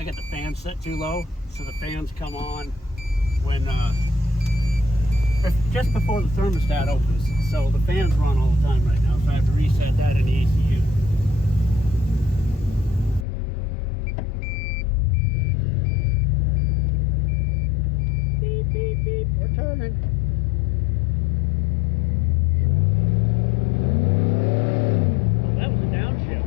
I got the fan set too low, so the fans come on when just before the thermostat opens. So the fans run all the time right now, so I have to reset that in the ECU. Beep, beep, beep, we're turning. Oh, that was a downshift.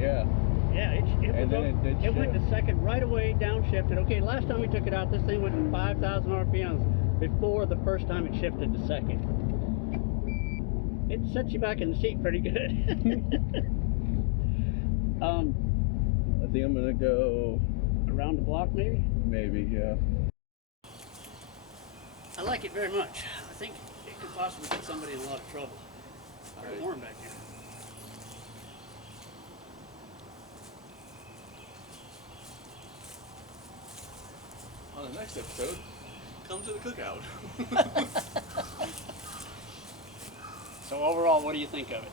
Yeah. Yeah, it went to second right away, downshifted. Okay, last time we took it out, this thing went to 5,000 RPMs before the first time it shifted to second. It sets you back in the seat pretty good. I think I'm gonna go Around the block, maybe? maybe, yeah. I like it very much. I think it could possibly get somebody in a lot of trouble. There's a horn back here. On the next episode, come to the cookout. So overall, what do you think of it?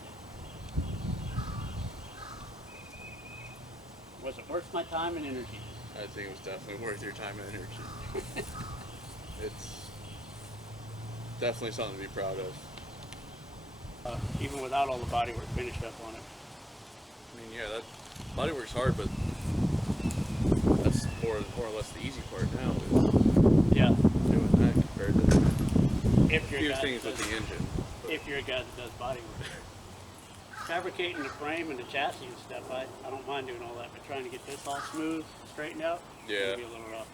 Was it worth my time and energy? I think it was definitely worth your time and energy. It's definitely something to be proud of. Even without all the bodywork finished up on it. I mean, yeah, that bodywork's hard, but that's more or less the easy part now. Is Yeah. doing that compared to If you're a few guy things that with does- the engine. But If you're a guy that does bodywork. Fabricating the frame and the chassis and stuff, I don't mind doing all that, but trying to get this all smooth, straightened out, Yeah. it's gonna be a little rough.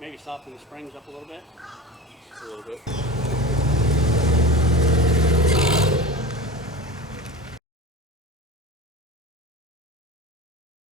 Maybe soften the springs up a little bit. a little bit.